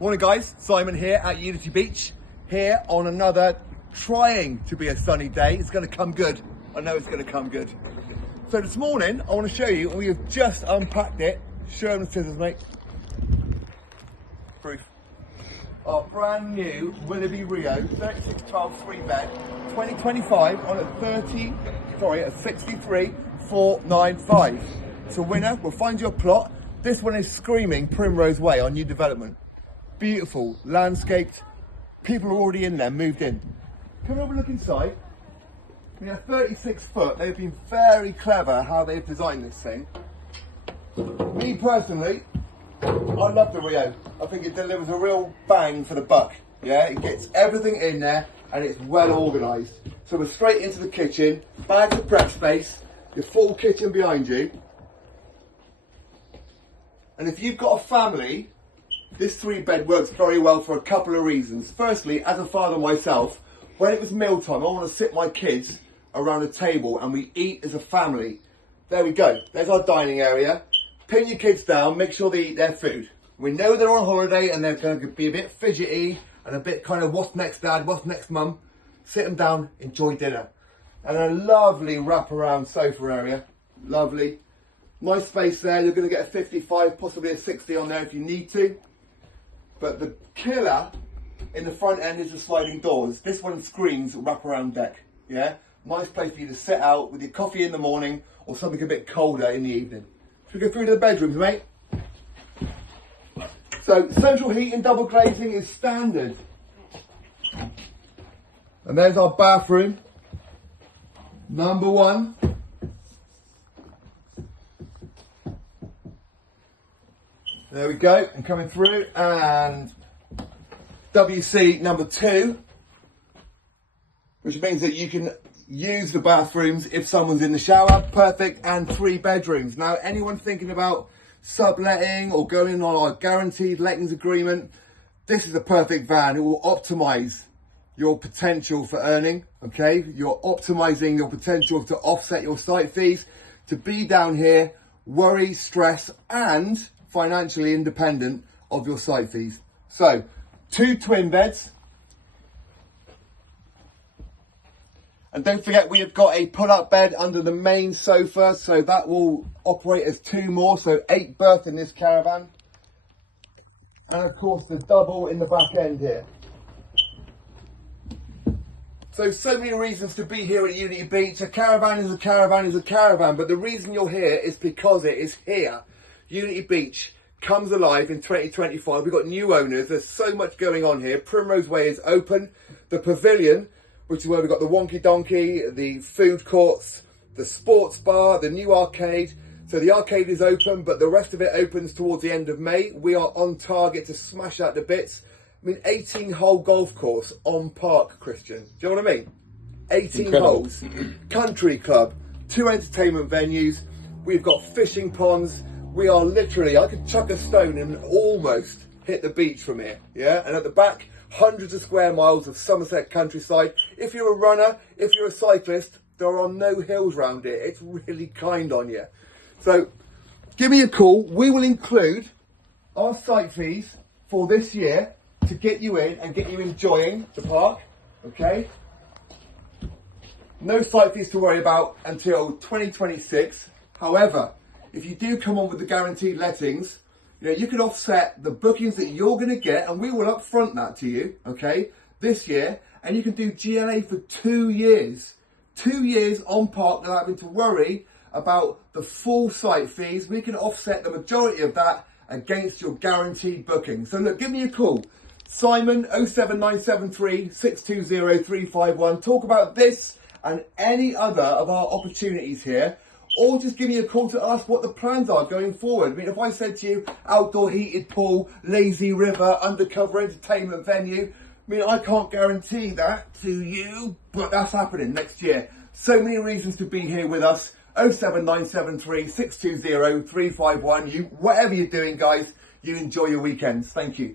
Morning guys, Simon here at Unity Beach, here on another trying to be a sunny day. It's going to come good. I know it's going to come good. So this morning, I want to show you, we have just unpacked it. Show them the scissors, mate. Proof. Our brand new Willoughby Rio 3612 3 bed, 2025 on a 63,495. It's a winner. We'll find you a plot. This one is screaming Primrose Way, our new development. Beautiful, landscaped. People are already in there, moved in. Come over and look inside. We have 36 foot. They've been very clever how they've designed this thing. Me personally, I love the Rio. I think it delivers a real bang for the buck. Yeah, it gets everything in there and it's well organised. So we're straight into the kitchen, bags of prep space, your full kitchen behind you. And if you've got a family, this 3 bed works very well for a couple of reasons. Firstly, as a father myself, when it was mealtime, I want to sit my kids around a table and we eat as a family. There we go. There's our dining area. Pin your kids down, make sure they eat their food. We know they're on holiday and they're going to be a bit fidgety and a bit kind of what's next dad, what's next mum. Sit them down, enjoy dinner. And a lovely wraparound sofa area. Lovely. Nice space there. You're going to get a 55, possibly a 60 on there if you need to. But the killer in the front end is the sliding doors. This one screams wraparound deck. Yeah? Nice place for you to sit out with your coffee in the morning or something a bit colder in the evening. Should we go through to the bedrooms, mate? So, central heating, double glazing is standard. And there's our bathroom. Number 1. There we go, and coming through, and WC number 2, which means that you can use the bathrooms if someone's in the shower. Perfect. And 3 bedrooms. Now, anyone thinking about subletting or going on a guaranteed lettings agreement, this is a perfect van. It will optimize your potential for earning. Okay, you're optimizing your potential to offset your site fees, to be down here, worry, stress, and financially independent of your site fees. So 2 twin beds. And don't forget, we have got a pull-up bed under the main sofa, so that will operate as 2 more, so 8 berth in this caravan. And of course the double in the back end here. So many reasons to be here at Unity Beach. A caravan is a caravan is a caravan, but the reason you're here is because it is here. Unity Beach comes alive in 2025. We've got new owners. There's so much going on here. Primrose Way is open. The pavilion, which is where we've got the wonky donkey, the food courts, the sports bar, the new arcade. So the arcade is open, but the rest of it opens towards the end of May. We are on target to smash out the bits. I mean, 18-hole golf course on park, Christian. Do you know what I mean? 18 Incredible. holes. Country club, 2 entertainment venues. We've got fishing ponds. We are literally, I could chuck a stone and almost hit the beach from here, yeah? And at the back, hundreds of square miles of Somerset countryside. If you're a runner, if you're a cyclist, there are no hills around it. It's really kind on you. So, give me a call. We will include our site fees for this year to get you in and get you enjoying the park, okay? No site fees to worry about until 2026. However, if you do come on with the guaranteed lettings, you know, you can offset the bookings that you're going to get, and we will upfront that to you, okay, this year, and you can do GLA for 2 years. 2 years on park without having to worry about the full site fees. We can offset the majority of that against your guaranteed booking. So look, give me a call. Simon, 07973 620 351. Talk about this and any other of our opportunities here. Or just give me a call to ask what the plans are going forward. I mean, if I said to you, outdoor heated pool, lazy river, undercover entertainment venue, I mean, I can't guarantee that to you, but that's happening next year. So many reasons to be here with us. 07973 620 351. Whatever you're doing, guys, you enjoy your weekends. Thank you.